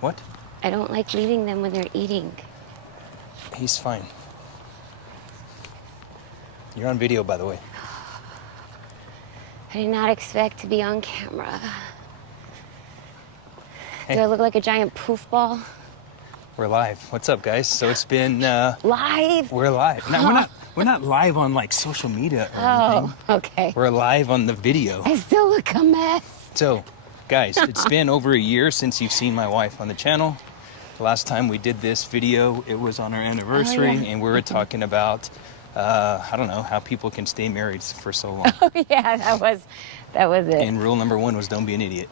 What? I don't like leaving them when they're eating. He's fine. You're on video, by the way. I did not expect to be on camera. Hey. Do I look like a giant poof ball? We're live. What's up, guys? So it's been Live? we're live. No, we're not live on like social media or anything. Oh, okay. We're live on the video. I still look a mess. So, guys, it's been over a year since you've seen my wife on the channel. The last time we did this video, it was on our anniversary, and we were talking about I don't know, how people can stay married for so long. Oh yeah, that was it. And rule number 1 was don't be an idiot.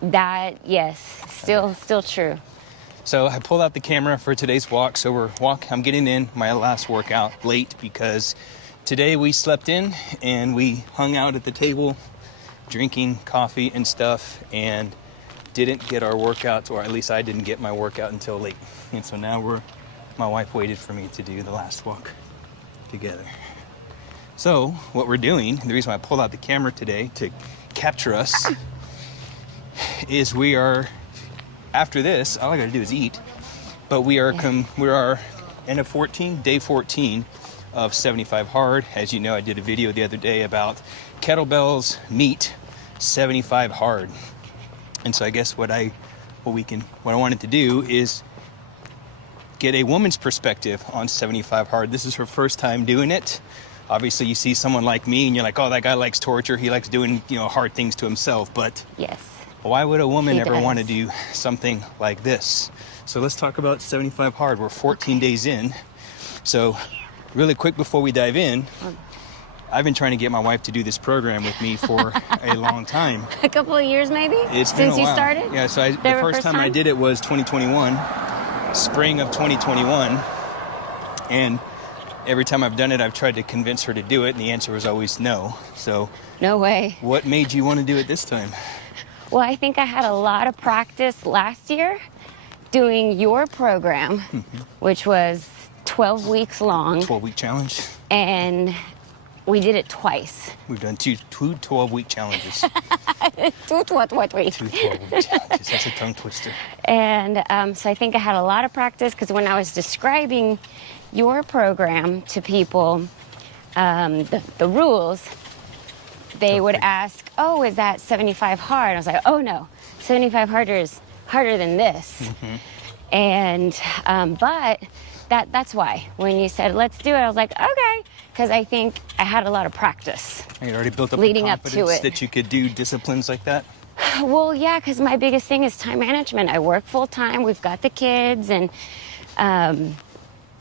That, yes, still true. So I pulled out the camera for today's walk. So I'm getting in my last workout late because today we slept in and we hung out at the table drinking coffee and stuff and didn't get our workouts, or at least I didn't get my workout until late. And so now my wife waited for me to do the last walk together. So what we're doing, the reason why I pulled out the camera today to capture us is we are, after this, all I gotta do is eat, but we are in a day 14 of 75 hard. As you know, I did a video the other day about kettlebells meet 75 hard. And so I guess what I wanted to do is get a woman's perspective on 75 hard. This is her first time doing it. Obviously you see someone like me and you're like, oh, that guy likes torture. He likes doing, hard things to himself. But yes, why would a woman ever want to do something like this? So let's talk about 75 hard. We're 14 days in. So really quick before we dive in, I've been trying to get my wife to do this program with me for a long time. a couple of years maybe? It's been a while. Since you started? Yeah, so the first time I did it was 2021, spring of 2021. And every time I've done it, I've tried to convince her to do it, and the answer was always no. So no way. What made you want to do it this time? Well, I think I had a lot of practice last year doing your program, which was 12 weeks long. 12-week challenge. And we did it twice. We've done two 12-week challenges. Two 12-week. Two 12-week challenges. That's a tongue twister. And so I think I had a lot of practice because when I was describing your program to people, the rules, they would ask, oh, is that 75 hard? I was like, oh no, 75 harder is harder than this. And, but that's why when you said, let's do it, I was like, okay. Because I think I had a lot of practice. You already built up leading the up to confidence it. that you could do disciplines like that? Well, yeah, because my biggest thing is time management. I work full time. We've got the kids. And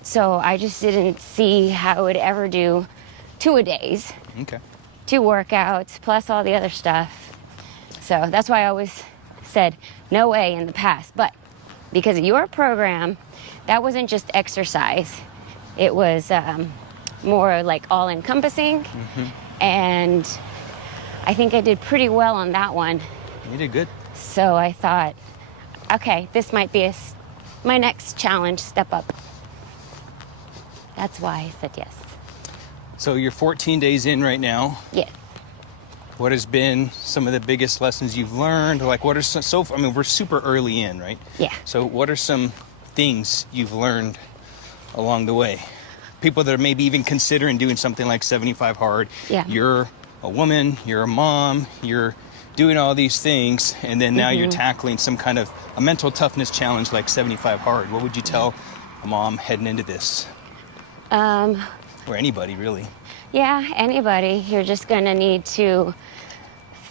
so I just didn't see how I would ever do 2-a-days. Okay. 2 workouts, plus all the other stuff. So that's why I always said no way in the past. But because of your program, that wasn't just exercise. It was more like all-encompassing. And I think I did pretty well on that one. You did good. So I thought, okay, this might be my next challenge, step up. That's why I said yes. So you're 14 days in right now. Yes. What has been some of the biggest lessons you've learned? Like what are I mean, we're super early in, right? Yeah. So what are some things you've learned along the way? People that are maybe even considering doing something like 75 hard. Yeah. You're a woman, you're a mom, you're doing all these things, and then now you're tackling some kind of a mental toughness challenge like 75 hard. What would you tell a mom heading into this? Or anybody, really. Yeah, anybody. You're just going to need to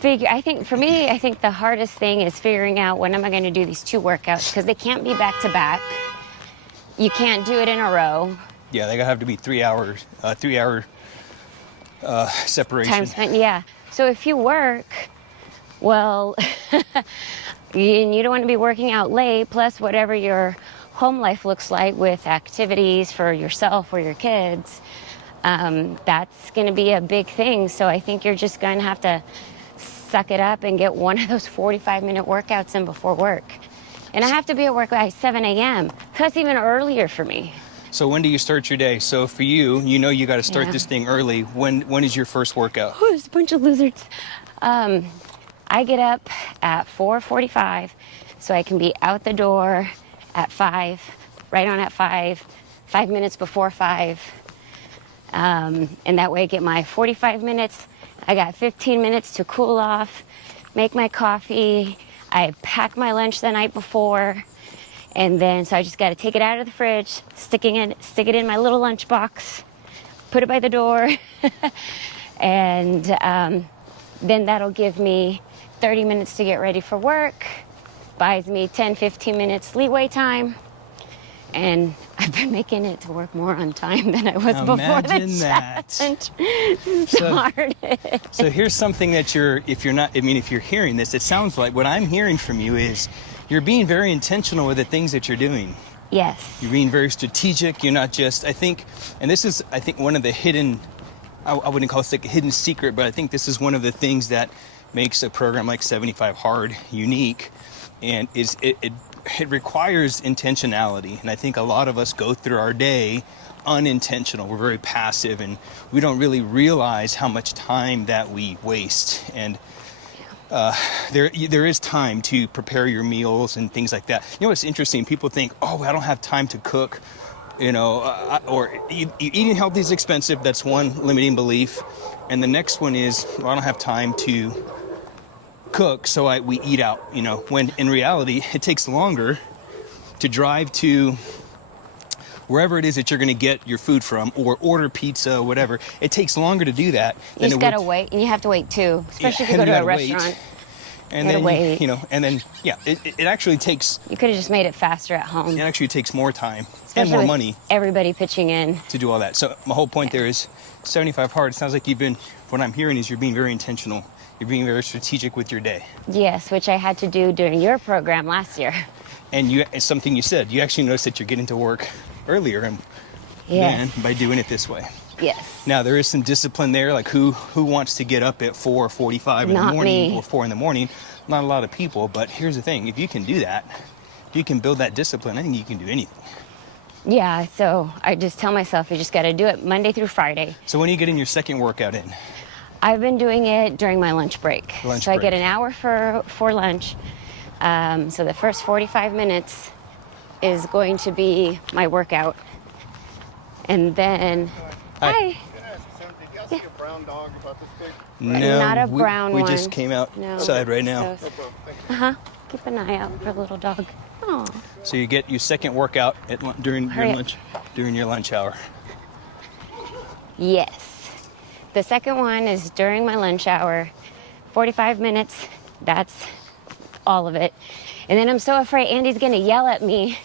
I think for me, I think the hardest thing is figuring out when am I going to do these 2 workouts, because they can't be back to back. You can't do it in a row. Yeah, they have to be 3 hours, 3-hour separation. Time spent, yeah. So if you work, well, and you don't want to be working out late, plus whatever your home life looks like with activities for yourself or your kids, that's going to be a big thing. So I think you're just going to have to suck it up and get one of those 45-minute workouts in before work. And I have to be at work by 7 a.m. That's even earlier for me. So when do you start your day? So for you, you got to start this thing early. When is your first workout? Oh, there's a bunch of lizards. I get up at 4:45, so I can be out the door at 5, right on at 5, 5 minutes before 5. And that way I get my 45 minutes. I got 15 minutes to cool off, make my coffee. I pack my lunch the night before. And then, so I just got to take it out of the fridge, stick it in my little lunch box, put it by the door. And then that'll give me 30 minutes to get ready for work, buys me 10, 15 minutes leeway time. And I've been making it to work more on time than I was before the challenge started. So here's something that if you're hearing this, it sounds like what I'm hearing from you is you're being very intentional with the things that you're doing. Yes. You're being very strategic. You're not just, I think one of the hidden, I wouldn't call it like a hidden secret, but I think this is one of the things that makes a program like 75 Hard unique, and it requires intentionality. And I think a lot of us go through our day unintentional. We're very passive, and we don't really realize how much time that we waste. And there is time to prepare your meals and things like that. You know what's interesting? People think, oh, I don't have time to cook, or eating healthy is expensive. That's one limiting belief. And the next one is, well, I don't have time to cook, so we eat out, when in reality, it takes longer to drive to wherever it is that you're going to get your food from, or order pizza, whatever. It takes longer to do that. You just got to wait, and you have to wait too, especially if you go to a restaurant. And then, it actually takes... You could have just made it faster at home. It actually takes more time especially and more money. Everybody pitching in. To do all that. So my whole point there is 75 Hard. It sounds like what I'm hearing is you're being very intentional. You're being very strategic with your day. Yes, which I had to do during your program last year. And it's something you said. You actually noticed that you're getting to work earlier by doing it this way. Yes. Now, there is some discipline there. Like who wants to get up at 4:45 in the morning or 4 in the morning? Not a lot of people. But here's the thing. If you can do that, if you can build that discipline, I think you can do anything. Yeah, so I just tell myself you just got to do it Monday through Friday. So when are you getting your second workout in? I've been doing it during my lunch break. I get an hour for lunch. So the first 45 minutes is going to be my workout. And then... Hi. Can I ask you something? Did y'all see a brown dog about this big? No, not a brown one. We just came outside right now. Keep an eye out for a little dog. Aw. So you get your second workout during your lunch hour. Yes. The second one is during my lunch hour. 45 minutes. That's all of it. And then I'm so afraid Andy's going to yell at me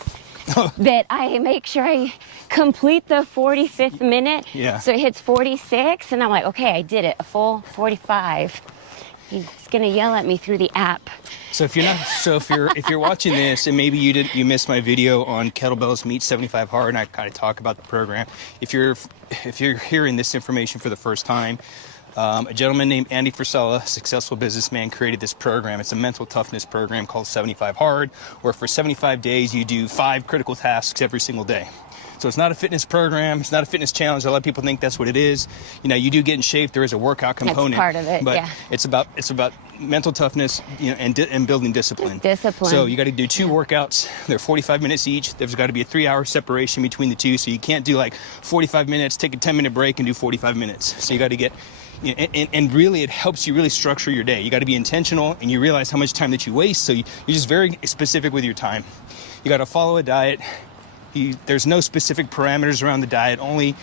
that I make sure I complete the 45th minute. Yeah. So it hits 46, and I'm like, okay, I did it, a full 45. He's gonna yell at me through the app. So if you're watching this, and maybe you missed my video on Kettlebells Meet 75 Hard, and I kind of talk about the program. If you're hearing this information for the first time, a gentleman named Andy Frisella, a successful businessman, created this program. It's a mental toughness program called 75 Hard, where for 75 days you do 5 critical tasks every single day. So it's not a fitness program. It's not a fitness challenge. A lot of people think that's what it is. You do get in shape. There is a workout component. That's part of it, but yeah. It's about mental toughness, and building discipline. Discipline. So you got to do 2 workouts. They're 45 minutes each. There's got to be a 3-hour separation between the two. So you can't do like 45 minutes, take a 10-minute break, and do 45 minutes. So you got to get... And really, it helps you really structure your day. You got to be intentional, and you realize how much time that you waste. So you're just very specific with your time. You got to follow a diet. There's no specific parameters around the diet. Only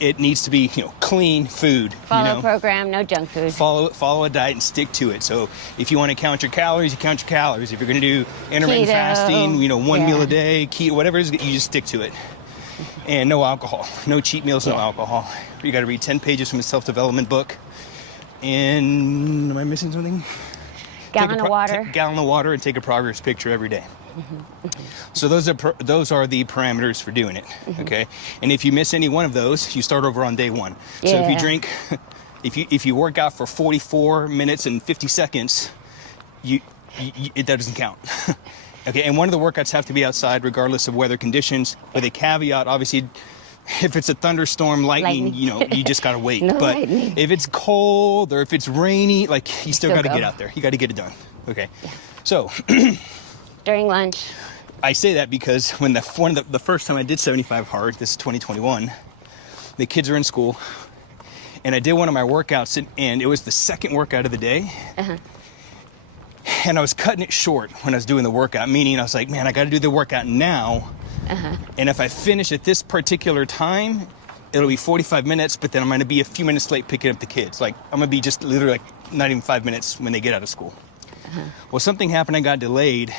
it needs to be clean food. Follow a program, no junk food. Follow a diet and stick to it. So if you want to count your calories, you count your calories. If you're going to do intermittent fasting, one meal a day, keto, whatever it is, you just stick to it. And no alcohol. No cheat meals, no alcohol. You got to read 10 pages from a self-development book. And am I missing something? Gallon of water. Gallon of water, and take a progress picture every day. So those are the parameters for doing it. Okay. And if you miss any one of those, you start over on day 1. Yeah. So if you drink, if you work out for 44 minutes and 50 seconds, that doesn't count. Okay, and one of the workouts have to be outside regardless of weather conditions, with a caveat, obviously, if it's a thunderstorm, lightning. You just got to wait. No but lightning. If it's cold or if it's rainy, you still got to get out there. You got to get it done. Okay, yeah. So during lunch. I say that because when the first time I did 75 hard, this is 2021, the kids are in school, and I did one of my workouts, and it was the second workout of the day. And I was cutting it short when I was doing the workout, meaning I was like, man, I got to do the workout now. And if I finish at this particular time, it'll be 45 minutes, but then I'm going to be a few minutes late picking up the kids. Like, I'm going to be just literally like not even 5 minutes when they get out of school. Well, something happened, I got delayed,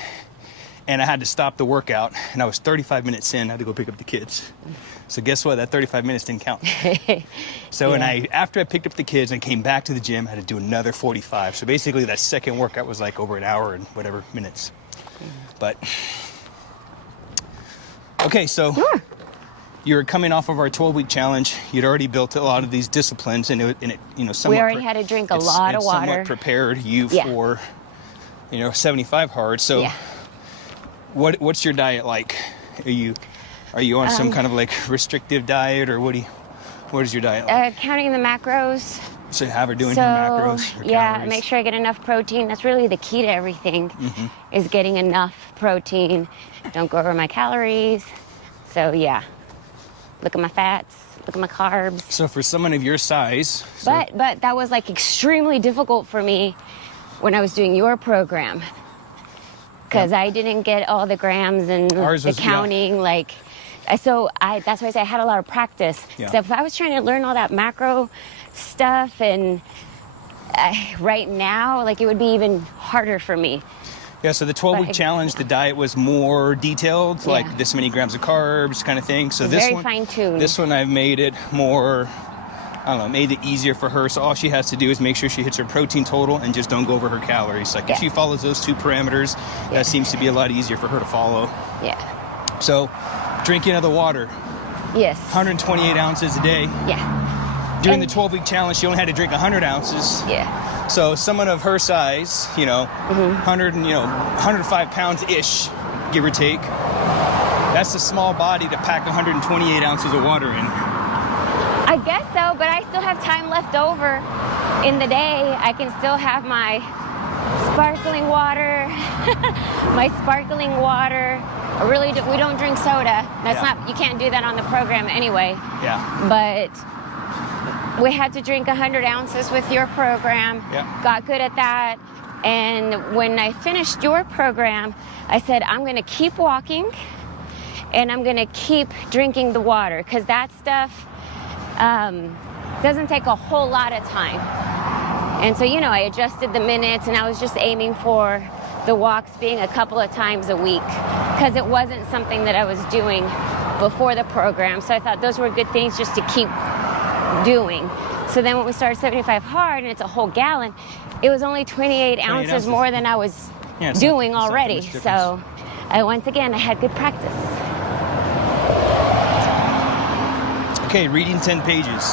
and I had to stop the workout, and I was 35 minutes in, I had to go pick up the kids. So guess what? That 35 minutes didn't count. So after I picked up the kids and came back to the gym, I had to do another 45. So basically that second workout was like over an hour and whatever minutes. But, okay, so you were coming off of our 12-week challenge. You'd already built a lot of these disciplines, and it you know, somewhat We already had to drink a lot of water. Somewhat prepared you for, you know, 75 hard. So what's your diet like? Are you on some kind of like restrictive diet, or what is your diet like? Counting the macros. So have her doing her macros, her calories. Make sure I get enough protein. That's really the key to everything, is getting enough protein. Don't go over my calories. So yeah, look at my fats, look at my carbs. So for someone of your size. But that was like extremely difficult for me when I was doing your program, because I didn't get all the grams and the counting. Like, so that's why I say I had a lot of practice. So if I was trying to learn all that macro stuff, and right now, like, it would be even harder for me. Yeah, so the 12-week challenge, the diet was more detailed, like this many grams of carbs kind of thing. So this very fine-tuned. This one I've made it more, I don't know, made it easier for her. So all she has to do is make sure she hits her protein total and just don't go over her calories. Like if she follows those two parameters, that seems to be a lot easier for her to follow. So drinking of the water. 128 ounces a day. During the 12-week challenge, she only had to drink 100 ounces. So someone of her size, you know, 105 pounds-ish, give or take, that's a small body to pack 128 ounces of water in. I guess so, but I still have time left over in the day. I can still have my sparkling water, we don't drink soda. That's not, you can't do that on the program anyway. But we had to drink 100 ounces with your program. Got good at that. And when I finished your program, I said, I'm going to keep walking and I'm going to keep drinking the water, because that stuff doesn't take a whole lot of time. And so, you know, I adjusted the minutes, and I was just aiming for the walks being a couple of times a week, because it wasn't something that I was doing before the program. So I thought those were good things just to keep doing. So then when we started 75 hard, and it's a whole gallon, it was only 28 ounces more than I was doing already. So once again, I had good practice. Okay, reading 10 pages.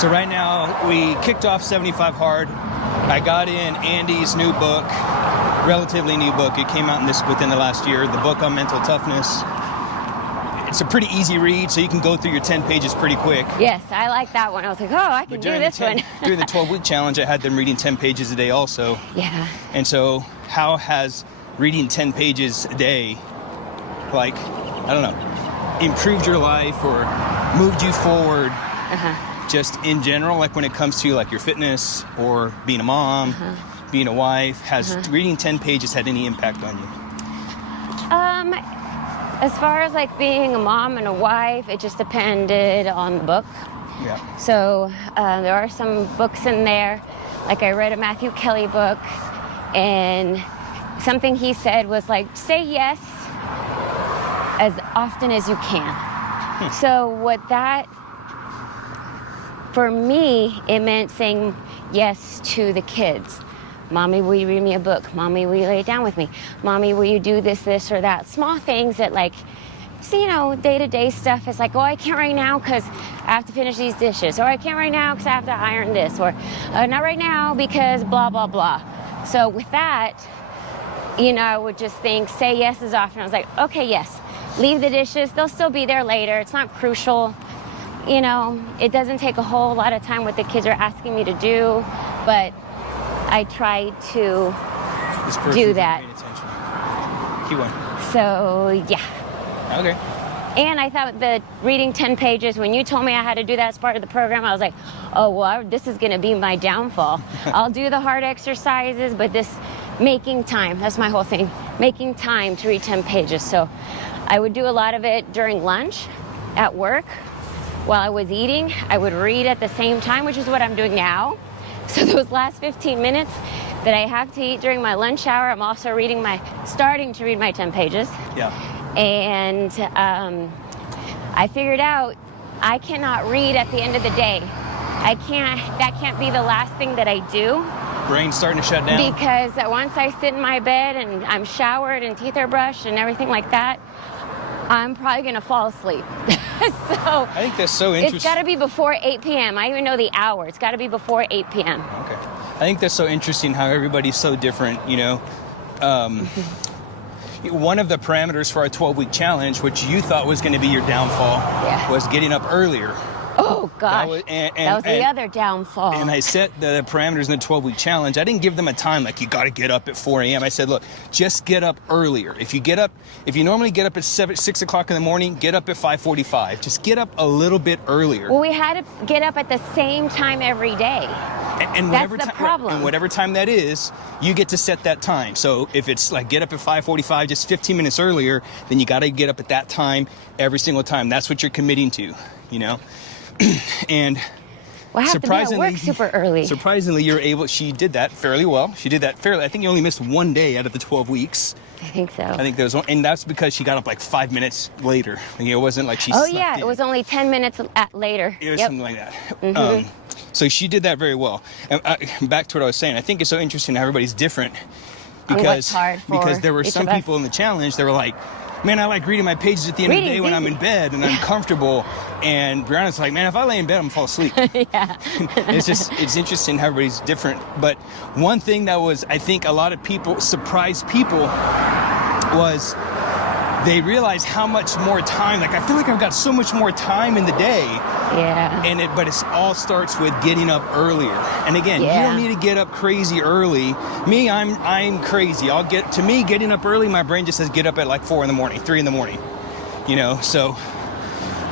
So right now, we kicked off 75 hard. I got in Andy's new book, relatively new book. It came out within the last year, the book on mental toughness. It's a pretty easy read, so you can go through your 10 pages pretty quick. I like that one. I was like, oh, I can do this one. During the 12-week challenge, I had them reading 10 pages a day also. And so how has reading 10 pages a day, like, I don't know, improved your life or moved you forward just in general, like when it comes to like your fitness or being a mom, being a wife? Has reading 10 pages had any impact on you? As far as like being a mom and a wife, it just depended on the book. So there are some books in there, like I read a Matthew Kelly book, and something he said was like, say yes as often as you can. So what that, for me, it meant saying yes to the kids. Mommy, will you read me a book? Mommy, will you lay it down with me? Mommy, will you do this, or that? Small things that, like, so, you know, day-to-day stuff is like, oh, I can't right now because I have to finish these dishes, or I can't right now because I have to iron this, or not right now because blah, blah, blah. So with that, you know, I would just think, say yes as often. I was like, okay, yes, leave the dishes. They'll still be there later. It's not crucial. You know, it doesn't take a whole lot of time what the kids are asking me to do, but I try to do that. keep going. So, yeah. Okay. And I thought the reading 10 pages, when you told me I had to do that as part of the program, I was like, oh, well, this is going to be my downfall. I'll do the hard exercises, but this making time, that's my whole thing, making time to read 10 pages. So I would do a lot of it during lunch, at work, while I was eating. I would read at the same time, which is what I'm doing now. So those last 15 minutes that I have to eat during my lunch hour, I'm also starting to read my 10 pages. Yeah. And I figured out I cannot read at the end of the day. That can't be the last thing that I do. Brain's starting to shut down. Because once I sit in my bed and I'm showered and teeth are brushed and everything like that, I'm probably gonna fall asleep. So I think that's so interesting. It's gotta be before 8 p.m. I even know the hour. It's gotta be before 8 p.m. Okay. I think that's so interesting how everybody's so different, you know. One of the parameters for our 12-week challenge, which you thought was going to be your downfall, was getting up earlier. Oh, gosh. That was the other downfall. And I set the parameters in the 12-week challenge. I didn't give them a time like you got to get up at 4 a.m. I said, look, just get up earlier. If you normally get up at 6 o'clock in the morning, get up at 5:45. Just get up a little bit earlier. Well, we had to get up at the same time every day. And that's the problem. And whatever time that is, you get to set that time. So if it's like get up at 5:45, just 15 minutes earlier, then you got to get up at that time every single time. That's what you're committing to, you know. And well, I have to be at work super early. Surprisingly, she did that fairly well. She did that fairly. I think you only missed one day out of the 12 weeks. I think so. I think there was one, and that's because she got up like 5 minutes later. Like, it wasn't like she. Oh yeah, it was only 10 minutes later. It was something like that. Mm-hmm. So she did that very well. And back to what I was saying, I think it's so interesting how everybody's different because there were some people in the challenge that were like, man, I like reading my pages at the end of the day when I'm in bed and I'm comfortable. And Brianna's like, man, if I lay in bed, I'm gonna fall asleep. Yeah. It's interesting how everybody's different. But one thing that was, I think a lot of people, surprised people, was they realized how much more time, like I feel like I've got so much more time in the day. Yeah. But it all starts with getting up earlier. And again, you don't need to get up crazy early. Me, I'm crazy. To me, getting up early, my brain just says get up at like 4 in the morning, 3 in the morning. You know, so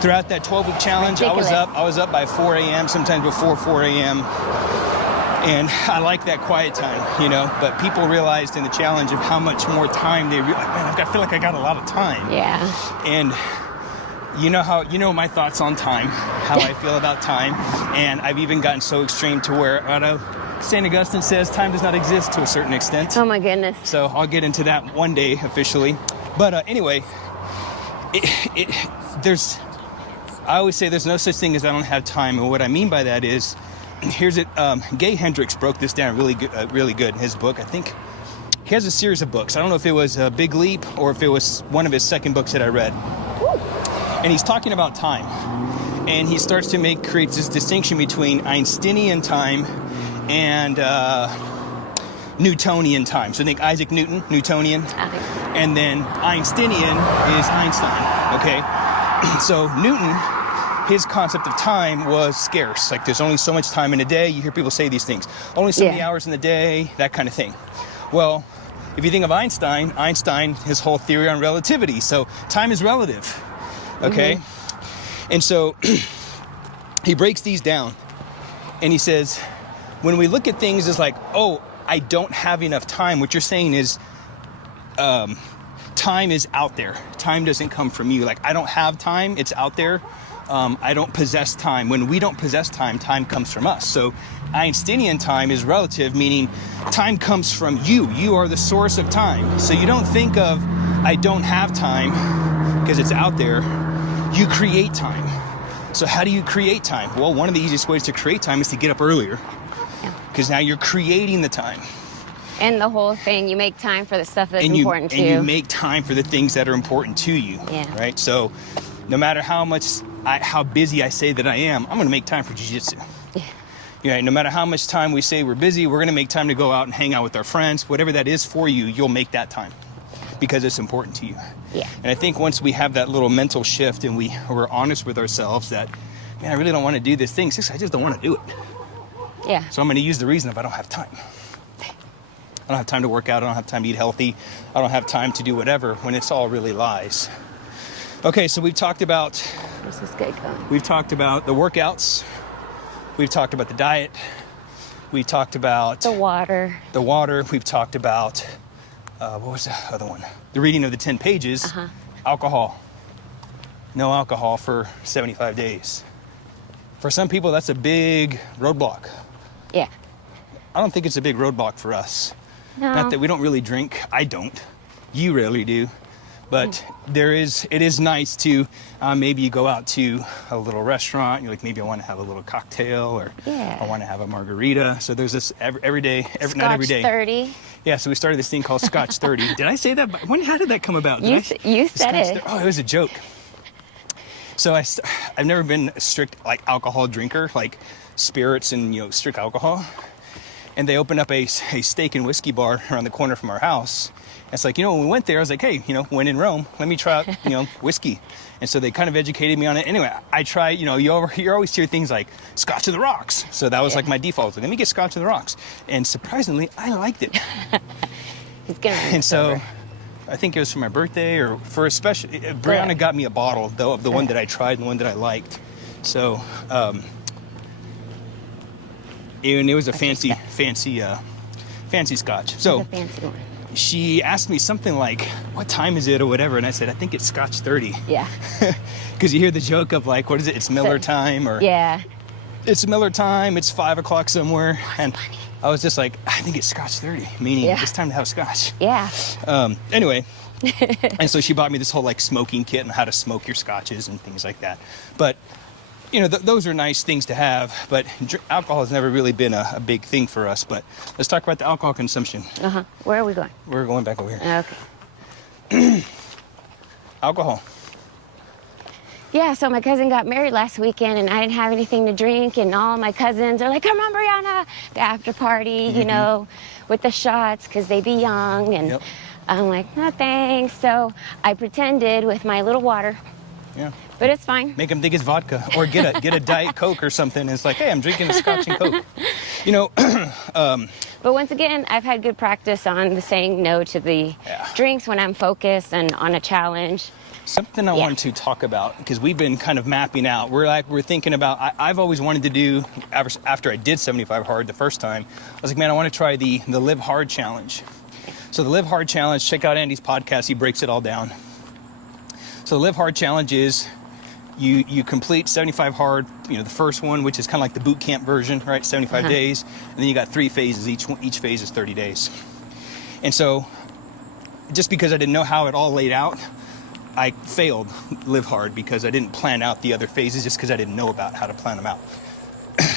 throughout that 12-week challenge, I was up by 4 a.m., sometimes before 4 a.m. And I like that quiet time, you know, but people realized in the challenge of how much more time they realized, man, I feel like I got a lot of time. Yeah. And you know my thoughts on time, how I feel about time. And I've even gotten so extreme to where, St. Augustine says time does not exist to a certain extent. Oh my goodness. So I'll get into that one day officially. But anyway, I always say there's no such thing as I don't have time. And what I mean by that is, Gay Hendricks broke this down really good in his book. I think he has a series of books. I don't know if it was Big Leap or if it was one of his second books that I read. And he's talking about time. And he starts to creates this distinction between Einsteinian time and Newtonian time. So think Isaac Newton, Newtonian. And then Einsteinian is Einstein, okay? So Newton, his concept of time was scarce. Like there's only so much time in a day. You hear people say these things. Only so many hours in the day, that kind of thing. Well, if you think of Einstein, his whole theory on relativity. So time is relative, okay? Mm-hmm. And so he breaks these down and he says, when we look at things as like, oh, I don't have enough time, what you're saying is time is out there. Time doesn't come from you. Like, I don't have time, it's out there. I don't possess time. When we don't possess time, time comes from us. So Einsteinian time is relative, meaning time comes from you. You are the source of time. So you don't think of, I don't have time because it's out there. You create time. So how do you create time? Well, one of the easiest ways to create time is to get up earlier, because now you're creating the time. And the whole thing, you make time for the stuff that's important to you. And you make time for the things that are important to you, right? So no matter how busy I say that I am, I'm going to make time for jiu-jitsu. Yeah. No matter how much time we say we're busy, we're going to make time to go out and hang out with our friends. Whatever that is for you, you'll make that time because it's important to you. Yeah. And I think once we have that little mental shift and we're honest with ourselves that, man, I really don't want to do this thing. I just don't want to do it. Yeah. So I'm going to use the reason if I don't have time. I don't have time to work out. I don't have time to eat healthy. I don't have time to do whatever, when it's all really lies. Okay, so we've talked about... Where's this guy going? We've talked about the workouts. We've talked about the diet. We talked about... The water. The water. We've talked about... what was the other one? The reading of the 10 pages. Alcohol. No alcohol for 75 days. For some people, that's a big roadblock. Yeah. I don't think it's a big roadblock for us. No. Not that we don't really drink. I don't. You rarely do. But it is nice to, maybe you go out to a little restaurant, you're like, maybe I want to have a little cocktail, or I want to have a margarita. So there's this every day, not every day. Scotch 30. Yeah, so we started this thing called Scotch 30. Did I say that? How did that come about? You said it. Oh, it was a joke. So I've never been a strict like alcohol drinker, like spirits and strict alcohol. And they opened up a steak and whiskey bar around the corner from our house. It's like, when we went there, I was like, hey, when in Rome, let me try out, whiskey. And so they kind of educated me on it. Anyway, I try, you always hear things like Scotch to the rocks. So that was like my default. Like, let me get Scotch to the rocks. And surprisingly, I liked it. He's gonna And so I think it was for my birthday or for a special, Brianna got me a bottle though of the one that I tried and the one that I liked. So, and it was a fancy Scotch. So a fancy one. She asked me something like, what time is it or whatever? And I said, I think it's Scotch 30. Yeah. Because you hear the joke of like, what is it? It's Miller time or... Yeah. It's Miller time. It's 5 o'clock somewhere. And funny. I was just like, I think it's Scotch 30, meaning it's time to have Scotch. Yeah. Anyway. And so she bought me this whole like smoking kit and how to smoke your scotches and things like that. But those are nice things to have, but alcohol has never really been a big thing for us. But let's talk about the alcohol consumption. Where are we going? We're going back over here. Okay. Alcohol. Yeah, so my cousin got married last weekend, and I didn't have anything to drink, and all my cousins are like, come on, Brianna, the after party, with the shots, because they be young, and I'm like, no thanks. So I pretended with my little water. Yeah. But it's fine. Make them think it's vodka, or get a Diet Coke or something. It's like, hey, I'm drinking a Scotch and Coke. But once again, I've had good practice on the saying no to the drinks when I'm focused and on a challenge. Something I want to talk about, because we've been kind of mapping out. We're thinking about, I've always wanted to do, after I did 75 hard the first time, I was like, man, I want to try the Live Hard Challenge. So the Live Hard Challenge, check out Andy's podcast. He breaks it all down. So the Live Hard Challenge is you complete 75 hard, the first one, which is kind of like the boot camp version, right? 75 days. And then you got 3 phases. Each phase is 30 days. And so just because I didn't know how it all laid out, I failed Live Hard because I didn't plan out the other phases just because I didn't know about how to plan them out.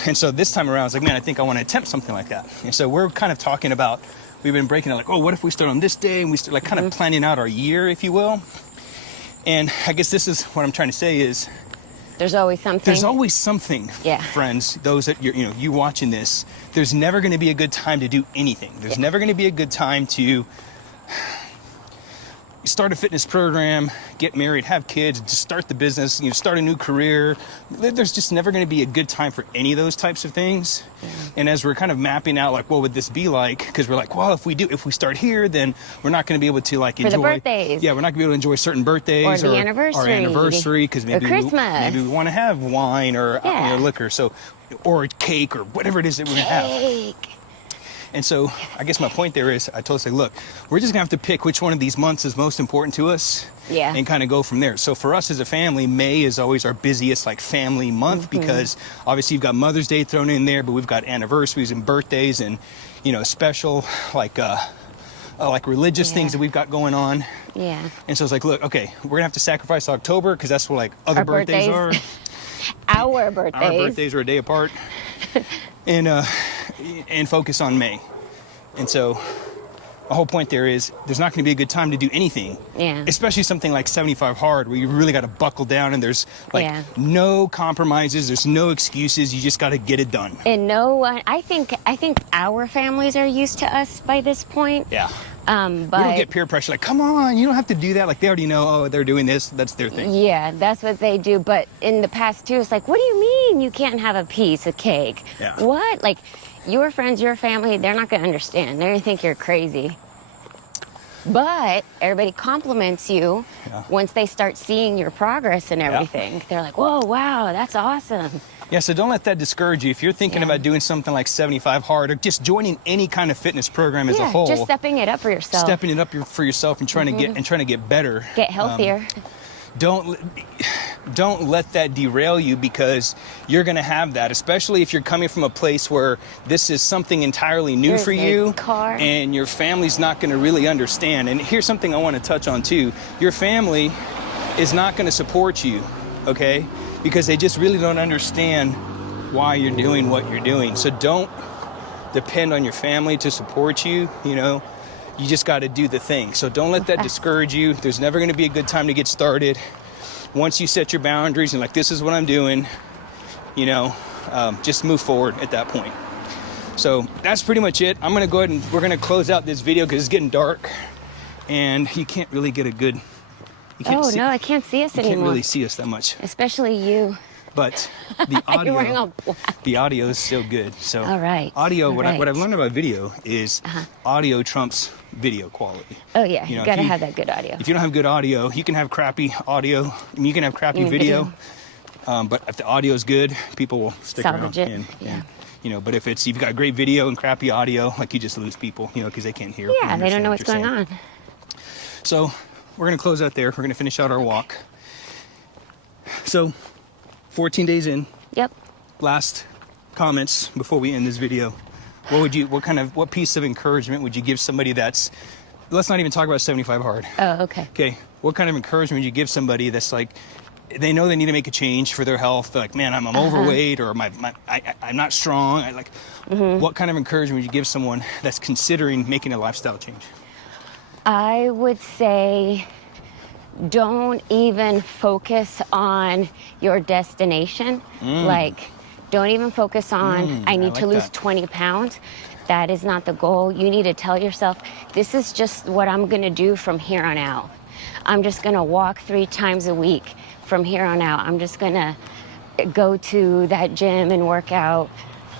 And so this time around, I was like, man, I think I want to attempt something like that. And so we're kind of talking about, we've been breaking it like, oh, what if we start on this day? And we start like kind of planning out our year, if you will. And I guess this is what I'm trying to say is, there's always something. There's always something, friends, those that you watching this. There's never going to be a good time to do anything. There's never going to be a good time to start a fitness program, get married, have kids, just start the business, start a new career. There's just never going to be a good time for any of those types of things. And as we're kind of mapping out, like, what would this be like? Because we're like, well, if we start here, then we're not going to be able to like enjoy. For the birthdays. Yeah, we're not going to be able to enjoy certain birthdays or the anniversary. Our anniversary, because maybe Christmas. we want to have wine or liquor, or cake or whatever it is that we're going to have. And so I guess my point there is, I told us, look, we're just gonna have to pick which one of these months is most important to us and kind of go from there. So for us as a family, May is always our busiest like family month because obviously you've got Mother's Day thrown in there, but we've got anniversaries and birthdays and, special like religious things that we've got going on. Yeah. And so it's like, look, okay, we're gonna have to sacrifice October because that's what like other birthdays are. Our birthdays. Our birthdays are a day apart. And focus on May. And so the whole point there is there's not going to be a good time to do anything. Yeah. Especially something like 75 hard where you really got to buckle down and there's like no compromises, there's no excuses, you just got to get it done. And no one, I think our families are used to us by this point. Yeah. But we don't get peer pressure like, come on, you don't have to do that. Like they already know, oh, they're doing this, that's their thing. Yeah, that's what they do. But in the past too, it's like, what do you mean you can't have a piece of cake? Yeah. What? Like, your friends, your family, they're not going to understand. They're going to think you're crazy. But everybody compliments you once they start seeing your progress and everything. They're like, whoa, wow, that's awesome. Yeah, so don't let that discourage you. If you're thinking about doing something like 75 hard or just joining any kind of fitness program as a whole, just stepping it up for yourself. Stepping it up for yourself and trying to get better. Get healthier. Don't let that derail you, because you're going to have that, especially if you're coming from a place where this is something entirely new for you and your family's not going to really understand. And here's something I want to touch on too. Your family is not going to support you, okay? Because they just really don't understand why you're doing what you're doing. So don't depend on your family to support you, you know. You just got to do the thing. So don't let that discourage you. There's never going to be a good time to get started. Once you set your boundaries and like, this is what I'm doing, you know, just move forward at that point. So that's pretty much it. I'm going to go ahead and we're going to close out this video because it's getting dark and you can't really get a good, no, I can't see us anymore. You can't really see us that much. Especially you. But the audio is still good. So all right. Audio, what I've learned about video is audio trumps video quality. Oh yeah, you gotta have that good audio. If you don't have good audio, you can have crappy audio and you can have crappy video. But if the audio is good, people will stick around. And, you know, but if you've got great video and crappy audio, like, you just lose people, you know, because they can't hear. Yeah, they don't know what's going on. So we're gonna close out there. We're gonna finish out our walk. So 14 days in. Yep. Last comments before we end this video. What piece of encouragement would you give somebody let's not even talk about 75 hard. Oh, okay. Okay. What kind of encouragement would you give somebody that's like, they know they need to make a change for their health. They're like, man, I'm overweight, or I'm not strong. What kind of encouragement would you give someone that's considering making a lifestyle change? I would say, don't even focus on your destination. Like, don't even focus on, I need to lose 20 pounds. That is not the goal. You need to tell yourself, this is just what I'm gonna do from here on out. I'm just gonna walk 3 times a week from here on out. I'm just gonna go to that gym and work out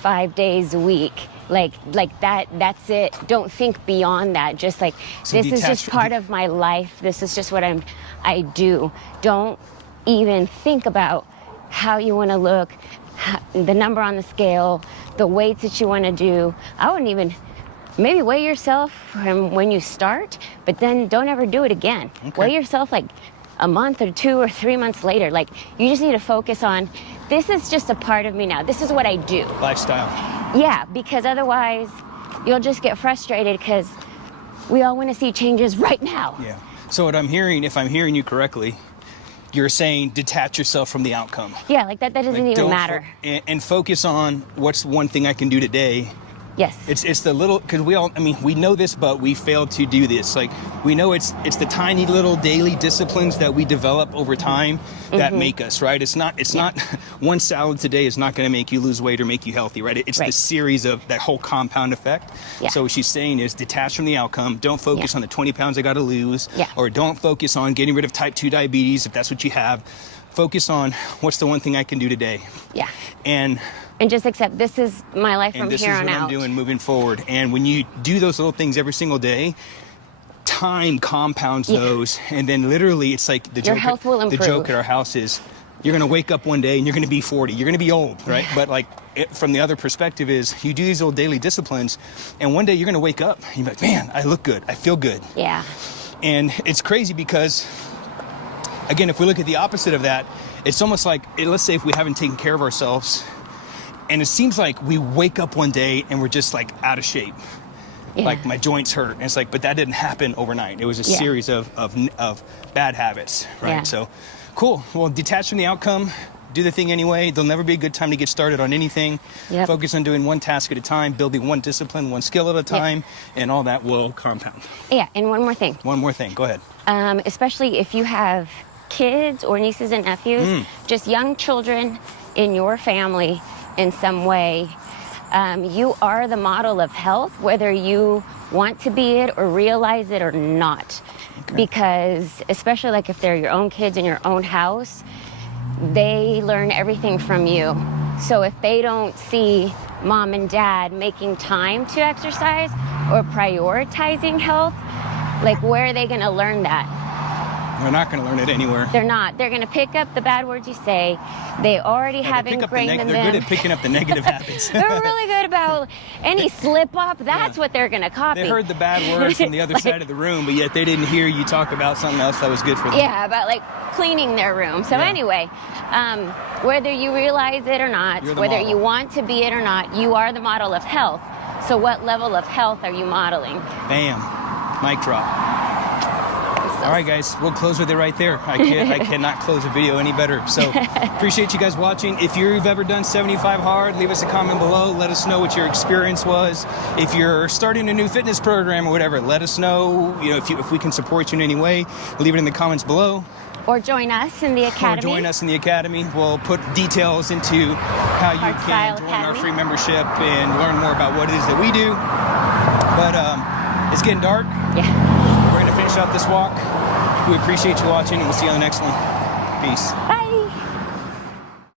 5 days a week. Like that's it. Don't think beyond that. Just like, this is just part of my life. This is just what I do. Don't even think about how you want to look, the number on the scale, the weights that you want to do. I wouldn't even, maybe weigh yourself from when you start, but then don't ever do it again. Weigh yourself like a month or 2 or 3 months later. Like, you just need to focus on, this is just a part of me now. This is what I do. Lifestyle. Yeah, because otherwise you'll just get frustrated, because we all want to see changes right now. Yeah. So what I'm hearing, if I'm hearing you correctly, you're saying detach yourself from the outcome. Yeah, like that doesn't even matter. And focus on what's one thing I can do today. Yes. It's the little, because we know this, but we fail to do this. Like, we know it's the tiny little daily disciplines that we develop over time that make us, right? It's not one salad today is not going to make you lose weight or make you healthy, right? It's the series of that whole compound effect. Yeah. So what she's saying is, detach from the outcome. Don't focus on the 20 pounds I got to lose, or don't focus on getting rid of type 2 diabetes if that's what you have. Focus on, what's the one thing I can do today? Yeah. And just accept, this is my life from here on out. And this is what I'm doing moving forward. And when you do those little things every single day, time compounds those. And then literally, it's like the joke at our house is, you're going to wake up one day and you're going to be 40. You're going to be old, right? But like, from the other perspective is, you do these little daily disciplines, and one day you're going to wake up and you're like, man, I look good. I feel good. Yeah. And it's crazy because, again, if we look at the opposite of that, it's almost like, let's say if we haven't taken care of ourselves, and it seems like we wake up one day and we're just like out of shape. Like, my joints hurt. And it's like, but that didn't happen overnight. It was a series of bad habits, right? So, cool. Well, detach from the outcome. Do the thing anyway. There'll never be a good time to get started on anything. Focus on doing one task at a time, building one discipline, one skill at a time, and all that will compound. Yeah, and one more thing. One more thing. Go ahead. Especially if you have kids or nieces and nephews, just young children in your family in some way, you are the model of health, whether you want to be it or realize it or not. Because especially like if they're your own kids in your own house, they learn everything from you. So if they don't see mom and dad making time to exercise or prioritizing health, like where are they going to learn that? They're not going to learn it anywhere. They're not. They're going to pick up the bad words you say. They already have ingrained in them. They're good at picking up the negative habits. They're really good about any slip up. That's what they're going to copy. They heard the bad words from the other side of the room, but yet they didn't hear you talk about something else that was good for them. Yeah, about like cleaning their room. So anyway, whether you realize it or not, whether you want to be it or not, you are the model of health. So what level of health are you modeling? Bam. Mic drop. All right, guys, we'll close with it right there. I cannot close a video any better. So appreciate you guys watching. If you've ever done 75 hard, leave us a comment below. Let us know what your experience was. If you're starting a new fitness program or whatever, let us know. You know, if we can support you in any way, leave it in the comments below. Or join us in the academy. We'll put details into how you can join our free membership and learn more about what it is that we do. But it's getting dark. Yeah. We're going to finish out this walk. We appreciate you watching, and we'll see you on the next one. Peace. Bye.